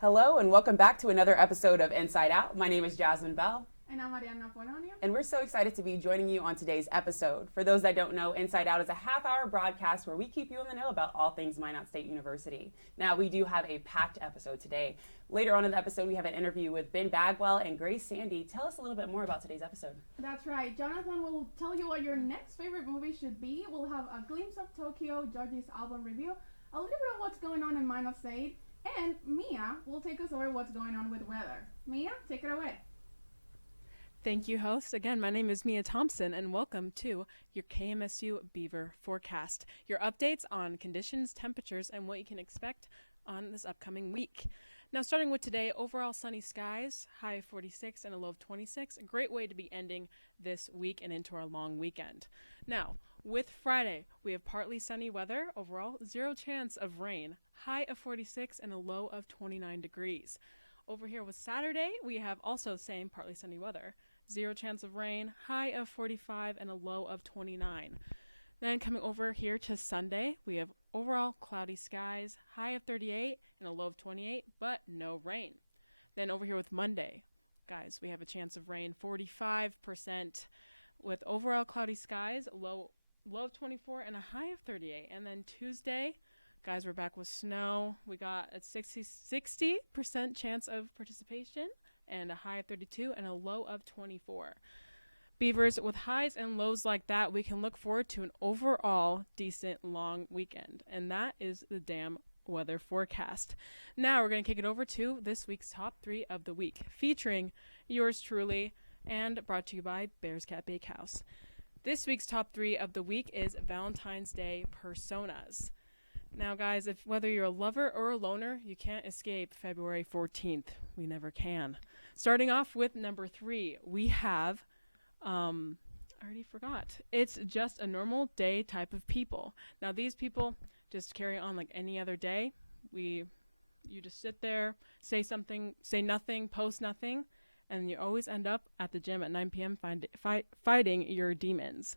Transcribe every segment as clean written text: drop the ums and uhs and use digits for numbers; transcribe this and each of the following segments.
Hello and welcome back to another episode of Inside Out. My name is Jasmine Bell. And I'm Mariana Polonio. And we're so excited to be joining you on today's episode. For those that don't know, Inside Out is a half-hour broadcast where we keep you in the know about all things Minot State University. Now, we do have a packed episode today. Later on in the episode, we have an interview with Ben Bagwell and Grace Sandy. Tell us a little bit more about today's episode. That's right. Jonathan will tell you what your next favorite movie should be. We'll have a glimpse of Tokyo, Georgie's album review, a little bit of what's going on in Minot State, and Mia will take us over what's going on with weather. Mia, take it away. Thank you, host. Again, my name is Mia Thompson, and welcome to your KMSU Beaver Forecast, your updates on conditions, temperatures, and what you can expect on this upcoming week. Now, starting with today, overall sunny skies, high of 46 and a low of 26. A great way to be ending this week and into our long weekend. Now, with Friday, we have partly sunny weather, overall, zero chance of rain, high of 46 and a low of 29 degrees. Over here with Saturday, we have also same partly sunny weather, zero chance of rain, high of 45 and a low of 29. Then coming over here to Sunday, we have overall cloudy skies, high of 38 and a low of 28, but no rain. Then over here with Monday, guys, we have a chance of rain, 45% with overall cloudy skies, low of 24 and a high of 38. And then Tuesday, guys, we're back with snow. We got a 60% chance of participation and a high of 32 and a low of 24. Beavers, with highs and lows like that, we can look forward to an overall decent long weekend. And that is the damn weather forecast. Now we're going to kick it over to this week's top 3 of the week, featuring yours truly and brought to you by Bears Cat Bakehouse. This week's top 3 of the week is Valentine's Day personas. Now, guys, if whether you're a lover or a loner, you can't escape February 14th. We never can. Starting off with number 3, we have, I already forgot. It's just a normal day type of people. Now, these people just carry on like any other day. You just sit there, say something, say nothing, post nothing, and you always end up at the gym at 9 p.m. Fighting your demons.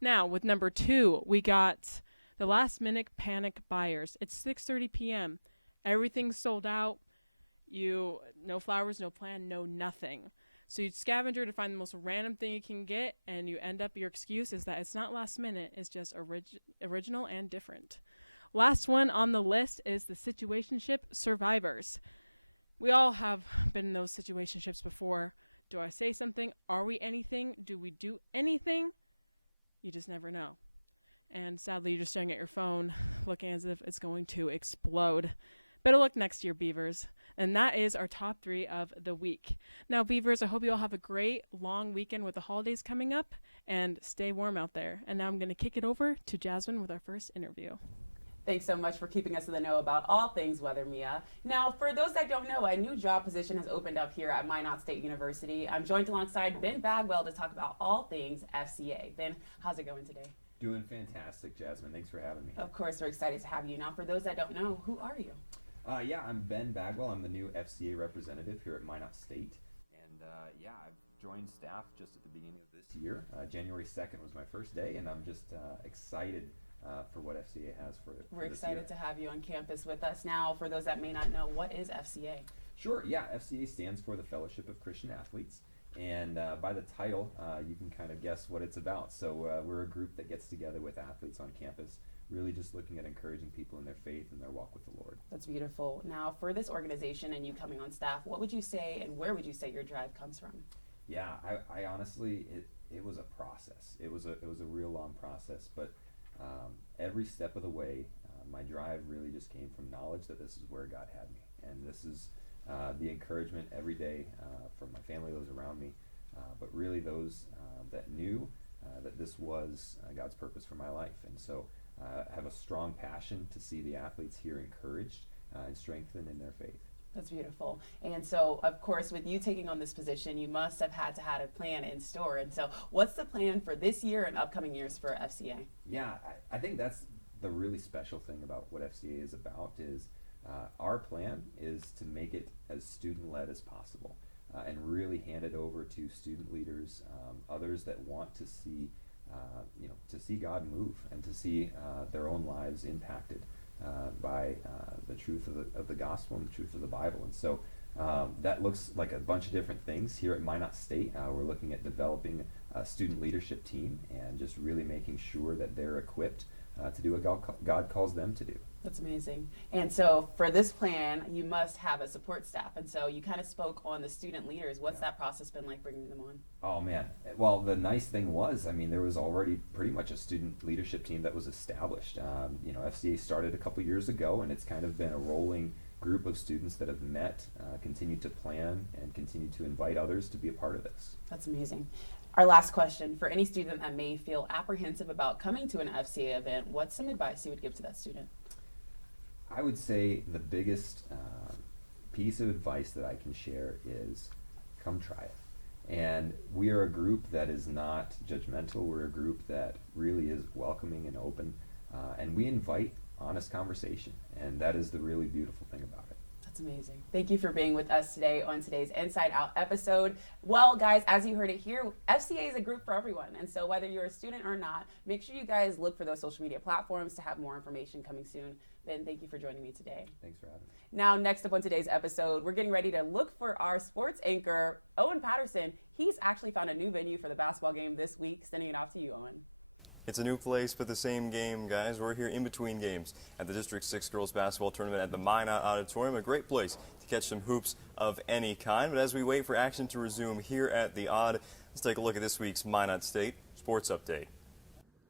Now, with number 2, we got the last-minute panic buyers. It's 6:30 p.m. Everything's sold out. No flowers, no plan, no nothing. So you scavenger to find the most random thing you can get, and you end up, your excuse is that it's not last minute, it's just original and different. Last one on the list is the situationship survivors. We all have been in those situationships before. Do I say something? Are we anything? Do we do anything? You just never know. And sadly, you're just staring at your phone, looking as if it's going to explode. Better luck next year, Beavers. And that is our top 3 of the week. Now, Beavers, I hope you all have a great long weekend with the holidays coming up, and stay warm out there. And now I'm going to kick it over to Jasmine with our first interview. Thanks so much for keeping us in the know about all things weather, Mia. Now, for those that don't know, a new job position has opened up here at Minot State University. I'm joined alongside Ben Bagwell to talk about all things FCA. Ben, how's it going today? Doing fantastic, Jasmine. Thanks for having me. Of course, we're excited to have you. Now, for those that don't know, who are you? I'm Ben Bagwell. I'm the new FCA representative here at Minot State. And I've joined staff just at the beginning of this year. January 2nd was my first day, and I'm just excited for what FCA has for We're this excited year. to have you on campus with us. Now, for those that may not know, what is FCA? Sure, yeah. FCA stands for the Fellowship of Christian Athletes. And by the title, you can kind of guess what it's about. So we're a group that gets together with athletes on campus, really just looking at encouraging people in their faith and their walk with the Lord. That's beautiful. Now, for this organization and you coming on staff, what would you say and where would you say your drive comes from? Yeah, I honestly, it was a process. It was a real long process, but every step of the way, my drive really just came from knowledge that this is where God had me, and this is the encouragement every day from my family, those around me, but really those that knew that this was God's purpose for my life. And so I have a strong passion to see the athletes here encouraged and strengthened in their faith. That's beautiful. And so, of course, with you taking on this position, you must have had a plan in store. And so what's the plan for this year and upcoming years for FCA? Yeah, I think that's the really special thing about what FCA is about is our plan is to make it as student-led as possible and really hand it over to student leaders, others that want to see, to see God move and to see their own lives impacted by the truth of the gospel and the truth of the Bible. And so that looks like a bunch of different things. Here at Minot State, we're looking at developing a student leadership team and just really making sure that they're equipped to do what God calls them to do. That's amazing. And so for this plan, you must have a support staff. And so you kind of spoke on the student leaders. What's that process been like bringing them on? Oh, man. Well, the nice thing was, I mean, there was already pretty much a student leadership team that was established. FCA started a couple years ago, and it's kind of been a rolling group of students that have met, continued to plan, and continued to invite others to be a part of this. That's amazing. Our last question, for any student that may feel apprehensive about coming to an FCA event, what's some advice you would give to that student? I would say the biggest piece of advice that I can share is come try it. And we are a group that is not judgmental. We're a group that really is welcoming and open. And we invite honest conversation. And that is the really beautiful thing about it. That's amazing. Thank you for being with us today on today's Inside Out episode. Well, guys, as you heard it here, FCA is a group for everyone. And so whether you're a student or not, make sure you guys look for those social media platforms to have more information coming soon. Ben, thank you for joining me today. Thanks for having me. Now, next up on today's episode, we're getting ready to look for our sports anchor, Owen Patterson. He's actually found a new venue for the basketball game this week. Sending it off to you, Owen. It's a new place, but the same game, guys. We're here in between games at the District 6 Girls Basketball Tournament at the Minot Auditorium. A great place to catch some hoops of any kind. But as we wait for action to resume here at the Odd, let's take a look at this week's Minot State Sports Update.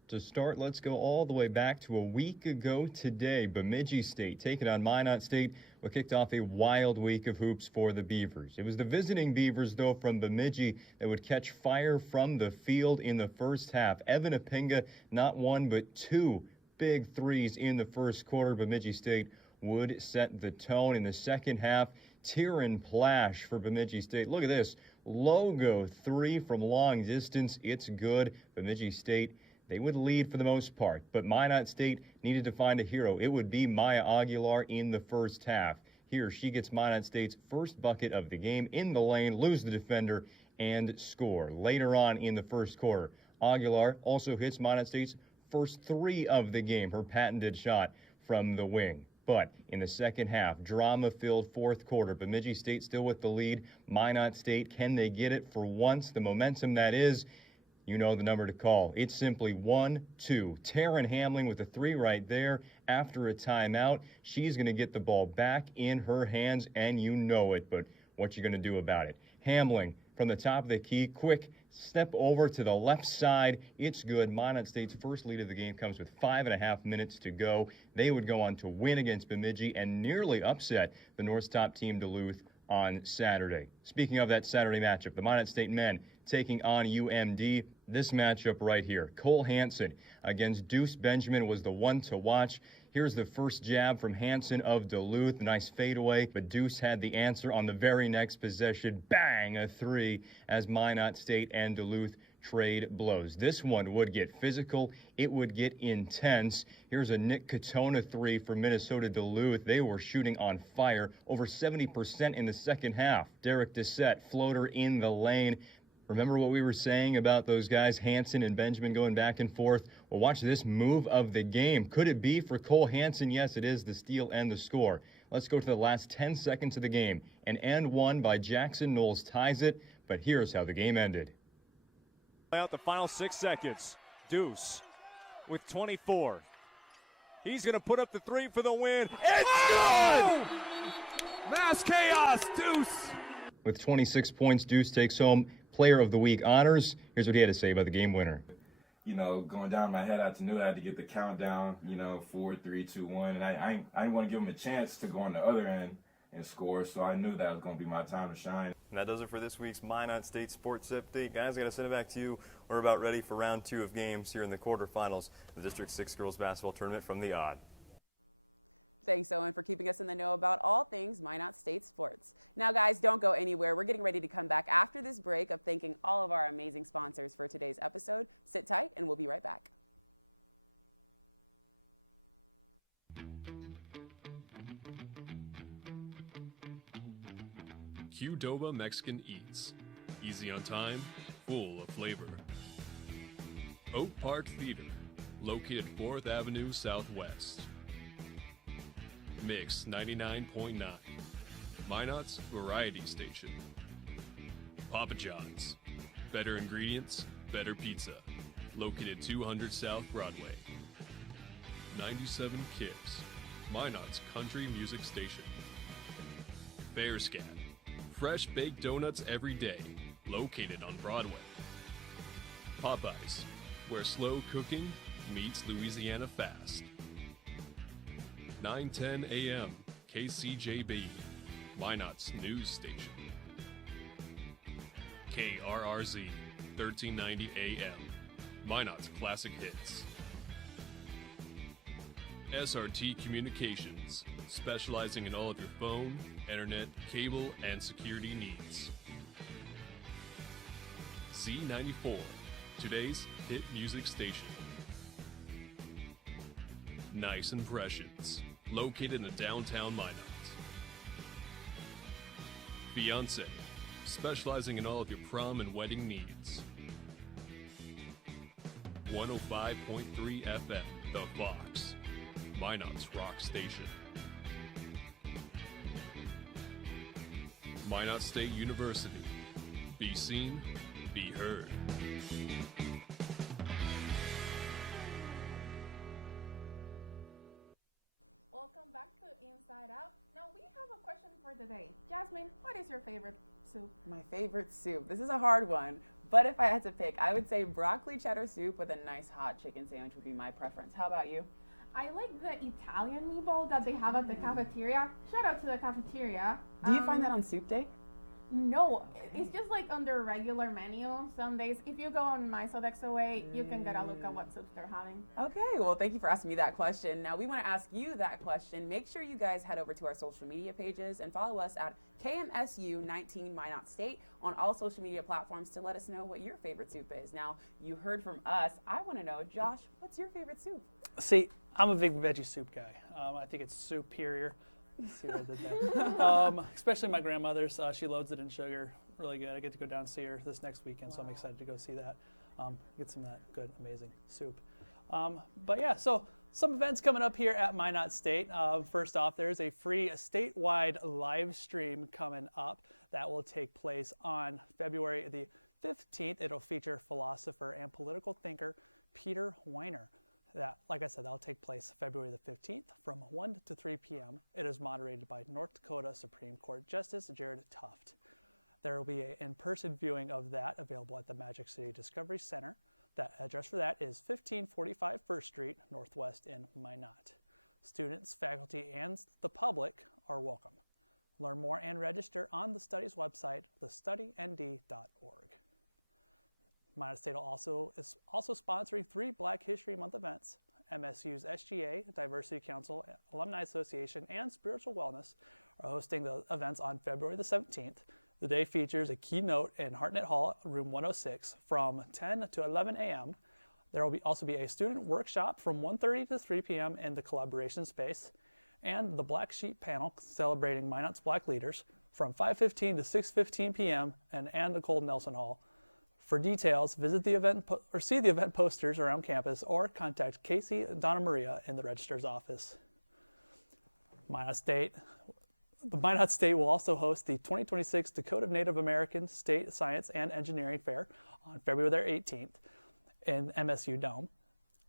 To start, let's go all the way back to a week ago today. Bemidji State taking on Minot State. We kicked off a wild week of hoops for the Beavers. It was the visiting Beavers, though, from Bemidji that would catch fire from the field in the first half. Evan Apinga, not one but two big threes in the first quarter. Bemidji State would set the tone in the second half. Tyron Plash for Bemidji State. Look at this. Logo three from long distance. It's good. Bemidji State, they would lead for the most part, but Minot State needed to find a hero. It would be Maya Aguilar in the first half. Here, she gets Minot State's first bucket of the game in the lane, lose the defender, and score. Later on in the first quarter, Aguilar also hits Minot State's first three of the game, her patented shot from the wing. But in the second half, drama-filled fourth quarter, Bemidji State still with the lead. Minot State, can they get it for once? The momentum that is, you know the number to call. It's simply 1-2. Taryn Hamling with a three right there after a timeout. She's going to get the ball back in her hands, and you know it, but what you going to do about it? Hamling from the top of the key, quick step over to the left side. It's good. Minot State's first lead of the game comes with 5.5 minutes to go. They would go on to win against Bemidji and nearly upset the North's top team, Duluth, on Saturday. Speaking of that Saturday matchup, the Minot State men taking on UMD. This matchup right here, Cole Hansen against Deuce Benjamin was the one to watch. Here's the first jab from Hansen of Duluth, nice fadeaway, but Deuce had the answer on the very next possession. Bang, a three as Minot State and Duluth trade blows. This one would get physical. It would get intense. Here's a Nick Katona three for Minnesota Duluth. They were shooting on fire, over 70% in the second half. Derek Dissett, floater in the lane. Remember what we were saying about those guys, Hansen and Benjamin, going back and forth? Well, watch this move of the game. Could it be for Cole Hansen? Yes, it is, the steal and the score. Let's go to the last 10 seconds of the game. An and one by Jackson Knowles ties it, but here's how the game ended. Out the final 6 seconds. Deuce with 24. He's going to put up the three for the win. It's good! Mass chaos, Deuce! With 26 points, Deuce takes home Player of the Week honors. Here's what he had to say about the game winner. You know, going down my head, I knew I had to get the countdown, 4, 3, 2, 1. And I didn't want to give him a chance to go on the other end and score, so I knew that was going to be my time to shine. And that does it for this week's Minot State Sports Update. Guys, I got to send it back to you. We're about ready for round 2 of games here in the quarterfinals of the District 6 Girls Basketball Tournament from the Odd. Thanks, Owen, for keeping us in the know about all things Minot State sports. Now, guys, don't go anywhere. We're getting ready to come back after this break of thanking all of our amazing sponsors for today's episode. Sit tight, and we'll be right back. Qdoba Mexican Eats. Easy on time, full of flavor. Oak Park Theater, located 4th Avenue Southwest. Mix 99.9. Minot's Variety Station. Papa John's. Better ingredients, better pizza. Located 200 South Broadway. 97 Kids. Minot's country music station. Bearscat. Fresh baked donuts every day. Located on Broadway. Popeyes, where slow cooking meets Louisiana fast. 9:10 a.m. KCJB, Minot's news station. KRRZ, 1390 a.m. Minot's classic hits. SRT Communications, specializing in all of your phone, internet, cable, and security needs. Z94, today's hit music station. Nice Impressions, located in downtown Minot. Fiance, specializing in all of your prom and wedding needs. 105.3 FM, The Fox, Minot's rock station. Minot State University, be seen, be heard. Welcome back to Inside Out. Now we have a question for today. Jasmine, what is your favorite soup? My favorite soup. This is a hard one, but if I had to pick, I would say broccoli cheddar soup with a nice hot chicken sandwich would be my preference. How about you? I like the Italian meatball that they have at the cafeteria. Shout out to the cafeteria. Do you find that on soup day? No, it's just like on their regular menu. Some days, if you go on My Sodexo Way, you can get a look at what soups they're having. Okay, well, thank you for asking me that question. Now, we want to ask you that question. Make sure you guys head over to our social media pages and follow us at KMSU 19 Minot State on all social media platforms to let us know what your favorite soup is. Now, you heard from us. I want to know, Josh, what's your favorite soup? See, I'm a big veggie soup guy. I think it's superior. Let's see what I did there. Especially my grandmother's. She loads it in sugar. Really good. I get to go down and see her this next weekend, so I'm excited to go see that. Get some of that good, amazing soup. But yeah, so some events coming up here at Minot State. First off, there's a free statewide live stream coming up that will take place on February the 15th. It'll feature philosopher and political thinker Peter Weiner. That, like I said, that'll take place February the 15th from 1 to 3 p.m. It is moderated by North Dakota Supreme Court Justice Jared Tuft. There will be an in-person viewing of that available at the Magic City Discovery Center. That address for that is 1545 First Street, Northwest in Minot. Students, faculty, and the public are welcome. Learn more and register on the study's website, thestudynd.org. Minot State is also sponsoring 3 Black History Month events. MSU's SGA, Diversity Council, Alumni Association, and Spiritual Wellness are hosting the events on February the 17th. The day features a keynote in Hartnett Hall, room 106, from 10 to 11 a.m. There will also be a student workshop from 1:30 to 3 p.m. in the collaboration space, and the Black Sheep panel celebrating Minot's Black leaders from 5:15 to 6:15 p.m. in Nicole Nelson Hall. For details, visit the event or see the event posters around campus or contact Casey Donna Maria in the registrar's office. The Minot State will also host the 2026 Dakota Native American State Science and Engineering Fair on February 18th in MSU Dome.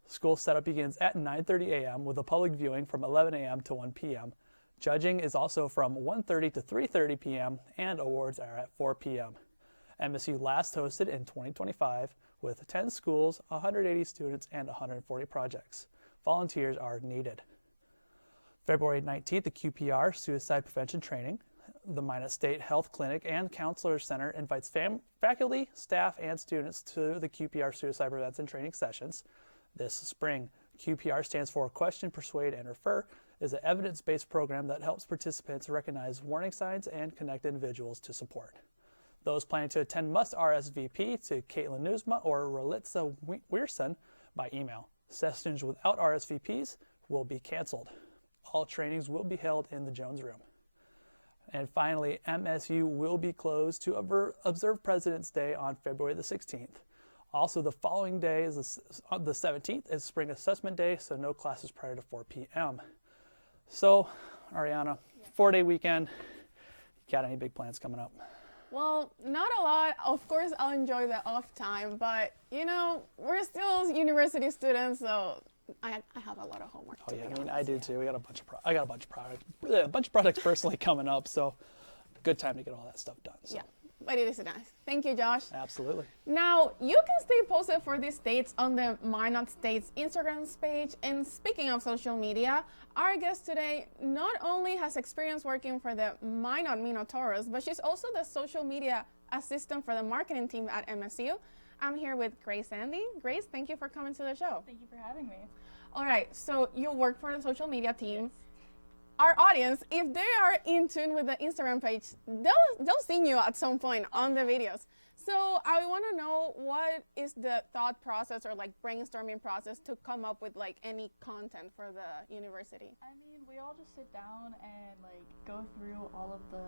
School setup begins at 9:30 a.m. with a public viewing from 11 a.m. to 1 p.m. Judging is also from 1:30 to 3:30 p.m. and awards are at 4 p.m. MSU last hosted in 2025 with 10 schools, 180 students, and 140 projects. Volunteers are needed. February 19th, the QPR Suicide Prevention Training. The Minot State Health Clinic and Counselor Center invites faculty, staff, and students to the QPR Suicide Prevention Training sessions this spring. QPR stands for Question, Persuade, and Refer, is an evidence-based program that helps participants recognize warning signs and connect individuals to support. Those planning to attend must RSVP to Caitlin Newsma or Rolitza Weirson by email. Sessions without RSVPs will be canceled. All trainings will be held in the Jones Room. And finally, MSU will be closed to observe President's Day on February the 16th. Also, the following day, the 17th, is Spring Assessment Day, so no classes prior to 4 p.m. So, Ariana, 4-day weekend. Got any big plans coming up? Well, not a lot. Of course, I'll enjoy the off time, but you know, we're still university students, so I have a lot of homework. Oh yeah, I mean, I do too. We got a bunch of I got a bunch of projects personally coming up, so good time to get all that stuff done. So. Yeah, but it is nice. Thank you, Josh. Absolutely. Now, you can stay posted for these states on the Minot States Instagram page. And speaking of social media, our guest today not only has experience working for the Minot Minotaurus, but she's also the social media assistant for the marketing team at MSU. I'm here with Grace Sandy. Grace, thank you for coming to the show. Thank you for having me. All right, so you work for the social media team. Our audience, if they are in tune with the Instagram page, they'll see you at some point on the videos. So I want to know, what is the thought process or like brainstorming process to come up with like any content for the university? I mean, we all just sit down and like go through all of the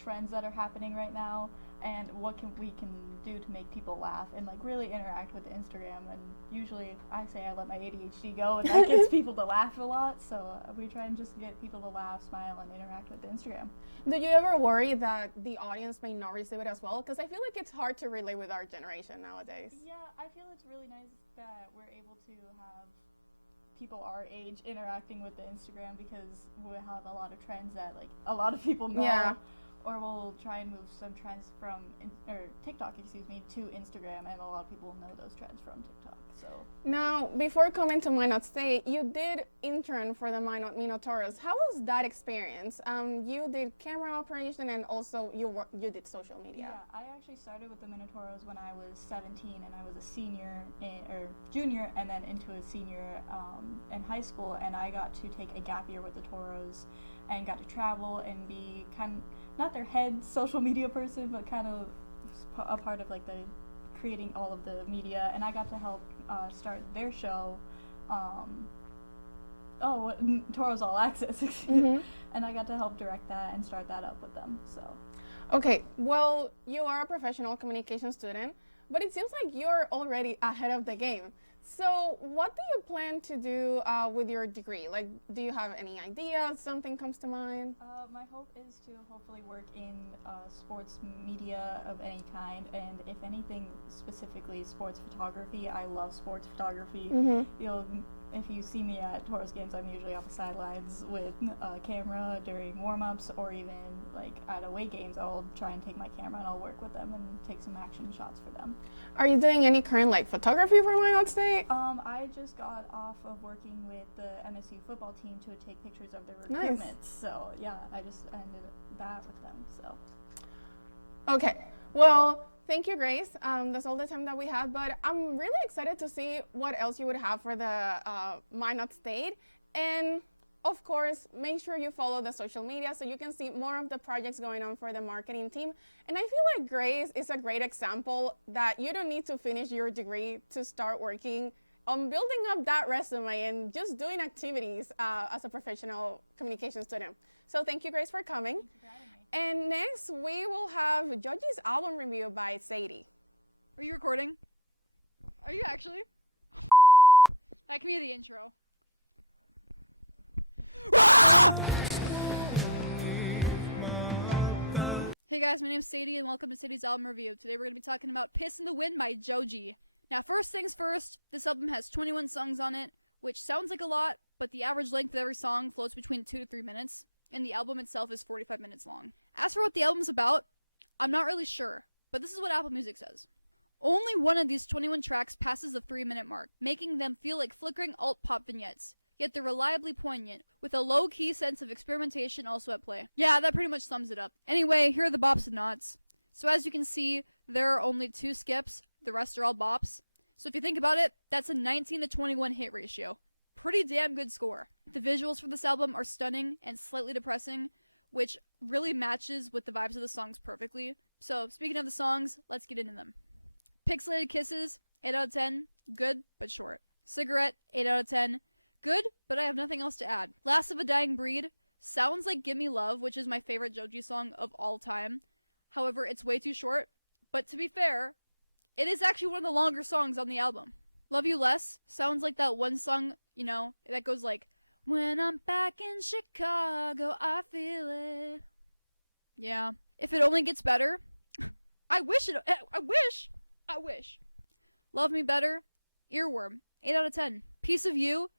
trends that are happening right now and what we can do to make people laugh and like really interact with Instagram. And usually I say I let my ADHD go, and that gets people to laugh a lot. So we try and just get people to laugh, smile, and interact with Instagram. Do you ever worry that the audience may not receive it as well? Because I feel like it's hard to relate with our generation nowadays. Yeah, I feel it's really nice that we're able to have people our age interacting with the Instagram, because we have a lot of trends that like a lot of people know. Yeah. Or we'll try and move some trends from TikTok, to Instagram, and a lot of people know those trends from TikTok. So now, before coming to Minot State, you did intern for the Minot Minotaurus. How was that experience? You did camera operation, and also you did social media. Yeah, I actually started with the Minotaurus when I was 17, and I was a senior or junior, and then into a senior in high school, and I got to take a gap year with the Toros, and got to travel and be kind of not their head social media person, but kind of a part of like the creating all of the media, and I got to help start their show, Toros All Access, and I got to help direct that and start that up with them. So, okay, well, you are a professional communication student, but it seems like you're already ahead of the game. So what do you plan to do with your degree? Like, do you have any ideas? Something comes to mind? My hope is to hopefully work in sports media of any kind, and if anything, specifically sports photography. I love sports photography. If you see me at Toros games, I'm usually off the sidelines with a camera during warm-ups, or even like at away games, I'll try and take my camera and I'll work with them and take some action shots for them. Are you doing any current like photography for Minot State? I just got off of working with the MSU football team to take pictures of their recruitments. Nice. So yeah, I just ended that with them. So. Okay, well, thank you, Grace. That's all the time that we have, but I'm really excited to see what else you would have for the Minot State. And of course, make sure you follow the social media so you can see more of the projects going on for the marketing team. And I feel like Grace is a great example that you don't need to finish your degree to start working on building up that resume and just doing activities as a professional communication student. So thank you, Grace, for coming. Thank you for having me. And next, we will have Georgie's album review by Sadie. Are you recording? Are you actually? That can be the intro. Hey guys, my name's Sadie and welcome to Sadie's album review. Today we're going to be talking about Piss in the Wind by Joji. Now first things first, this album has 21 songs on it, which sounds like a lot, but the average length of every song floats between 2 to 3 minutes, and the album itself is 45 minutes long. As for what the album's about, I'm not really sure, but this is what Apple Music says. Only one of these 21 tracks passes the 3-minute mark, making them feel like flickering alt-pop vignettes. Yet they're reliably poignant, with a low-key sense of experimentation also at play. Yeah, that pretty much sums it up. Anyway, here are the bops and nots. So as you can see, there are only 2 skips, the rest are all bops. So if you think about it, that's a 19 to 21 hit ratio. Pretty damn good score. The visuals for this album are stunning and slightly depressing, which really matches with the vibes of the songs perfectly. So speaking of the songs, let's get into them. Pixelated Kisses, 8 out of 10, good but short. Cigarette, 8 out of 10, good, but I have nothing else to add. Last of a Dying Breed sounds like Gimme Love, which is my favorite Joji song of all time. However, it's way too short, but to be fair, it is actually one of the longer songs on the album. Love You Less sounds like that one song, that goes like, When I'm back in Chicago, I feel it. Yeah. If it only gets better. I wish. Love Me Better, Earworm, 8 out of 10. Piece of You,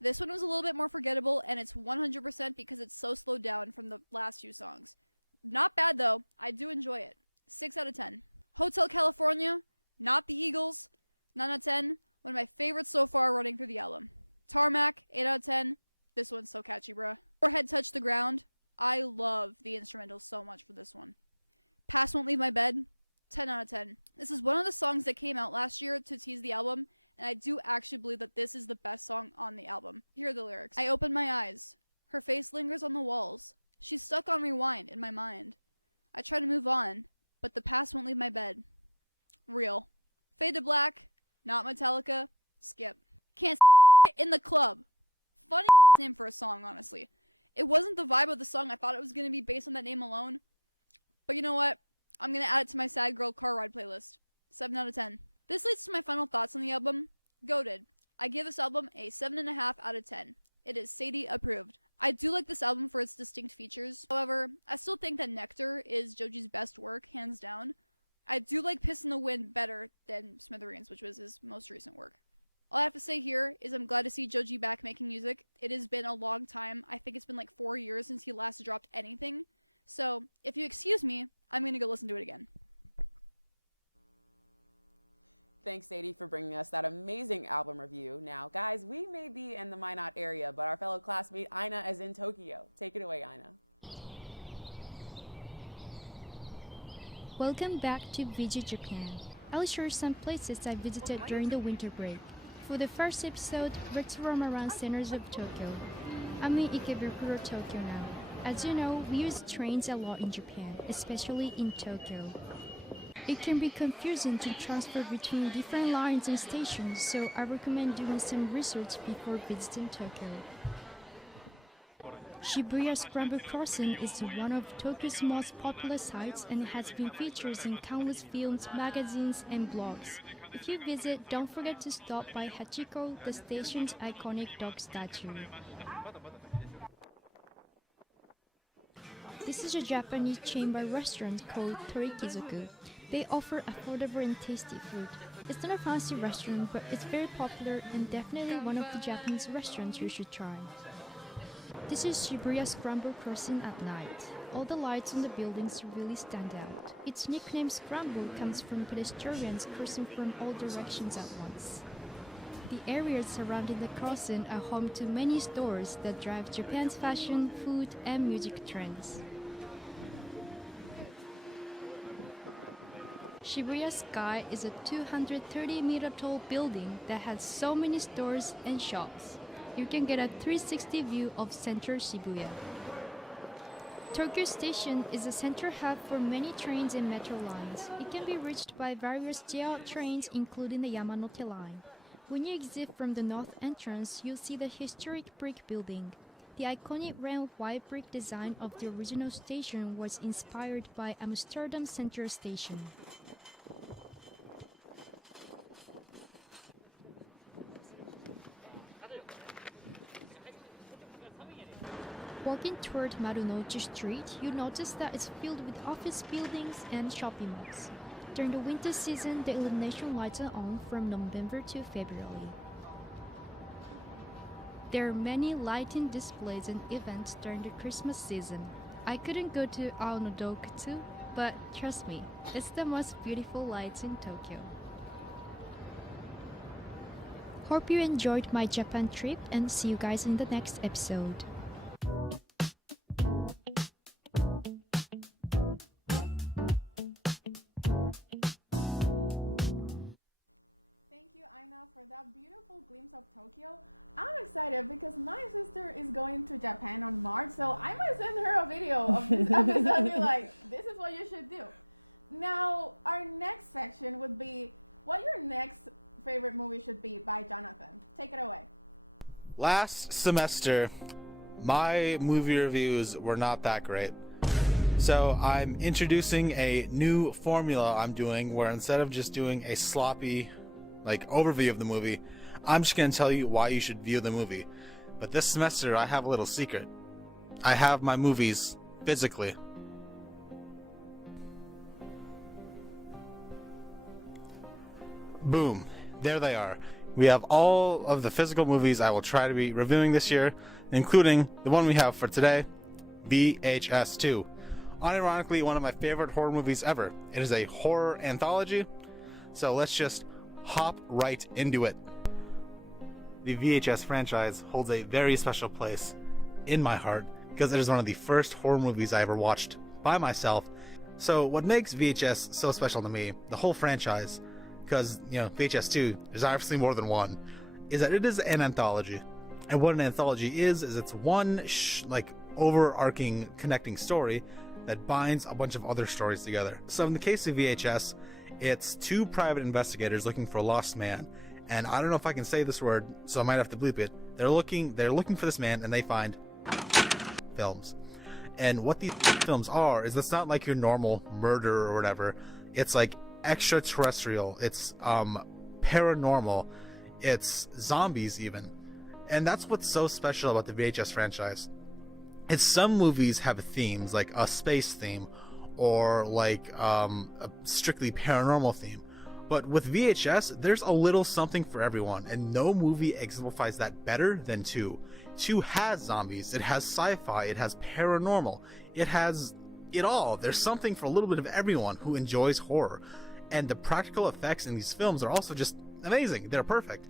this one was a little bit more forgettable, and it's 100% because it's so slowed down from the last few songs. Not bad, though. I do enjoy it. 6 out of 10. Hotel California, not the Eagles, 9 out of 10. One of my favorites so far running through the album. Tarmac, 8 out of 10. This one's so catchy, bruh. Forehead Touch the Ground. I love the instrumental so much for this one. Past Won't Leave My Bed, 10 out of 10. This is one of the songs that came out last year to tease the album, and I do actually believe that this is the best song on the album. Here are the lyrics. I open my eyes. Her face lingers on the walls. She's stuck on rewind in my mind. I try to move on, but the past won't leave my bed. Real. Fade to Black, not Metallica, skip. Can't in the Club. Funny name for a song, honestly. It wasn't the vibe of the song. I thought it was going to be based on that name alone. But you know what? I'm going to add it to my Sad Girl Car Ride playlist. 7 out of 10. This leads to my final thoughts on the album. Goated. I give this album a 7.5 out of 10. It is Sadie approved. I do like this album for its distinct features. However, I still think that Nectar is Joji's best work, hands down. I do like Piss in the Wind better than Smithereens, which was his most recent work. All I have to say here is I'm glad to see Joji back making music. It has been a long time. I think it's been like 4 years since he last dropped anything. So, if you excuse me, I'm going to go listen to it again. Thanks, Sadie, for bringing us that amazing album review. Now, guys, we may be in the Minot area, but our fellow classmate Aina is in Tokyo. Take it away, Aina. Welcome back to Visit Japan. I'll share some places I visited during the winter break. For the first episode, let's roam around centers of Tokyo. I'm in Ikebukuro, Tokyo now. As you know, we use trains a lot in Japan, especially in Tokyo. It can be confusing to transfer between different lines and stations, so I recommend doing some research before visiting Tokyo. Shibuya Scramble Crossing is one of Tokyo's most popular sites and has been featured in countless films, magazines, and blogs. If you visit, don't forget to stop by Hachiko, the station's iconic dog statue. This is a Japanese chain bar restaurant called Torikizoku. They offer affordable and tasty food. It's not a fancy restaurant, but it's very popular and definitely one of the Japanese restaurants you should try. This is Shibuya Scramble Crossing at night. All the lights on the buildings really stand out. Its nickname Scramble comes from pedestrians crossing from all directions at once. The areas surrounding the crossing are home to many stores that drive Japan's fashion, food, and music trends. Shibuya Sky is a 230-meter tall building that has so many stores and shops. You can get a 360 view of central Shibuya. Tokyo Station is a central hub for many trains and metro lines. It can be reached by various JR trains, including the Yamanote line. When you exit from the north entrance, you'll see the historic brick building. The iconic red white brick design of the original station was inspired by Amsterdam Central Station. Walking toward Marunouchi Street, you notice that it's filled with office buildings and shopping malls. During the winter season, the illumination lights are on from November to February. There are many lighting displays and events during the Christmas season. I couldn't go to Aonodokutsu, but trust me, it's the most beautiful lights in Tokyo. Hope you enjoyed my Japan trip and see you guys in the next episode. For that beautiful glimpse of Tokyo. I'm excited because my sister is going to Japan on March, so I might send her a video of this episode and be like, this is what you should do. Now, our next section would be what your next favorite movie should be by Jonathan. Take it away. Last semester, my movie reviews were not that great. So I'm introducing a new formula I'm doing where instead of just doing a sloppy overview of the movie, I'm just going to tell you why you should view the movie. but this semester I have a little secret. I have my movies physically. Boom. There they are. We have all of the physical movies I will try to be reviewing this year, including the one we have for today, VHS 2. Unironically, one of my favorite horror movies ever. It is a horror anthology, so let's just hop right into it. The VHS franchise holds a very special place in my heart because it is one of the first horror movies I ever watched by myself. So what makes VHS so special to me, the whole franchise, because, you know, VHS 2, there's obviously more than one, is that it is an anthology. And what an anthology is it's one overarching connecting story that binds a bunch of other stories together. So in the case of VHS, it's two private investigators looking for a lost man. And I don't know if I can say this word, so I might have to bleep it. They're looking for this man, and they find films. And what these films are is it's not like your normal murder or whatever. It's like extraterrestrial. It's paranormal. It's zombies even. And that's what's so special about the VHS franchise. It's some movies have themes like a space theme or like a strictly paranormal theme. But with VHS, there's a little something for everyone, and no movie exemplifies that better than 2. 2 has zombies, it has sci-fi, it has paranormal, it has it all. There's something for a little bit of everyone who enjoys horror. And the practical effects in these films are also just amazing. They're perfect.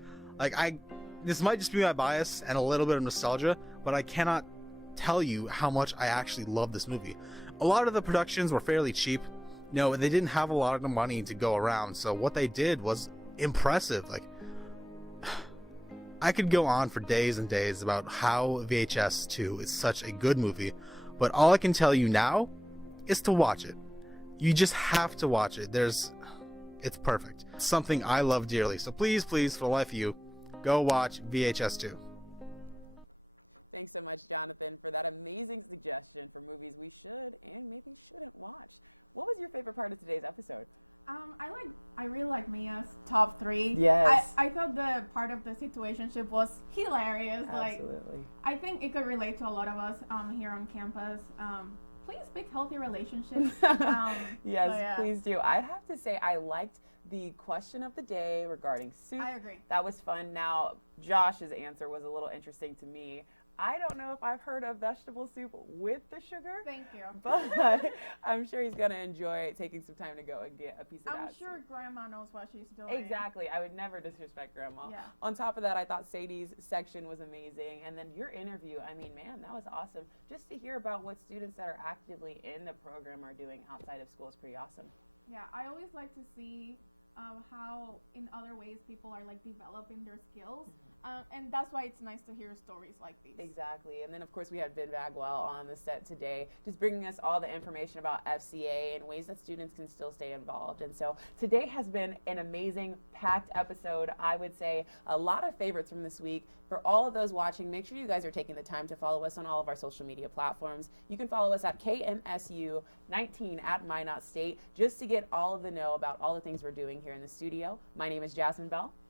This might just be my bias and a little bit of nostalgia, but I cannot tell you how much I actually love this movie. A lot of the productions were fairly cheap. No, they didn't have a lot of the money to go around, so what they did was impressive. I could go on for days and days about how VHS 2 is such a good movie, but all I can tell you now is to watch it. You just have to watch it. It's perfect. It's something I love dearly. So please, please, for the life of you, go watch VHS 2. Thanks so much, Jonathan, for that amazing suggestion for movies we should and maybe shouldn't watch. What was your favorite part of today's episode? I really like Mia's top 3. Yes. I thought the part of the situationship was hilarious. Absolutely. I think it could relate to a lot of us here on campus. Please pick healthy relationships. Yes, please do. I'd have to say I liked the question of the day regarding soup. I agree. That was fun. Now, Josh's answer was a little interesting to me. I don't know if I've heard of vegetable soup with the sugar. Thank you. But I'm sure he's going to enjoy taking some time to go and get a piece of that I'm sure soup. Grandma knows what she's doing. Exactly. I would never disrespect Grandma. Yeah. On top of that, I thought Sadie's section was amazing. And then your interview, I mean, man, that was awesome. Just to hear about what students that are actively in the program are doing outside of school is pretty awesome. Yeah, I always like to see how in other ways people are developing their skills. And that's why it's nice to hear stories like these. Exactly. And then, of course, we had Ben Bagwell on the set today, just bringing us all the information about FCA and ways that students can still stay involved. And so today has been an amazing, packed episode. I would say a lot of favorites from this week. For all of those watching, make sure you guys are taking the time to follow us on all of our social media platforms. You can follow us at KMSU 19 at Minot State just to get all of the know about all the things we're doing here in the studio. My name is Jasmine Bell.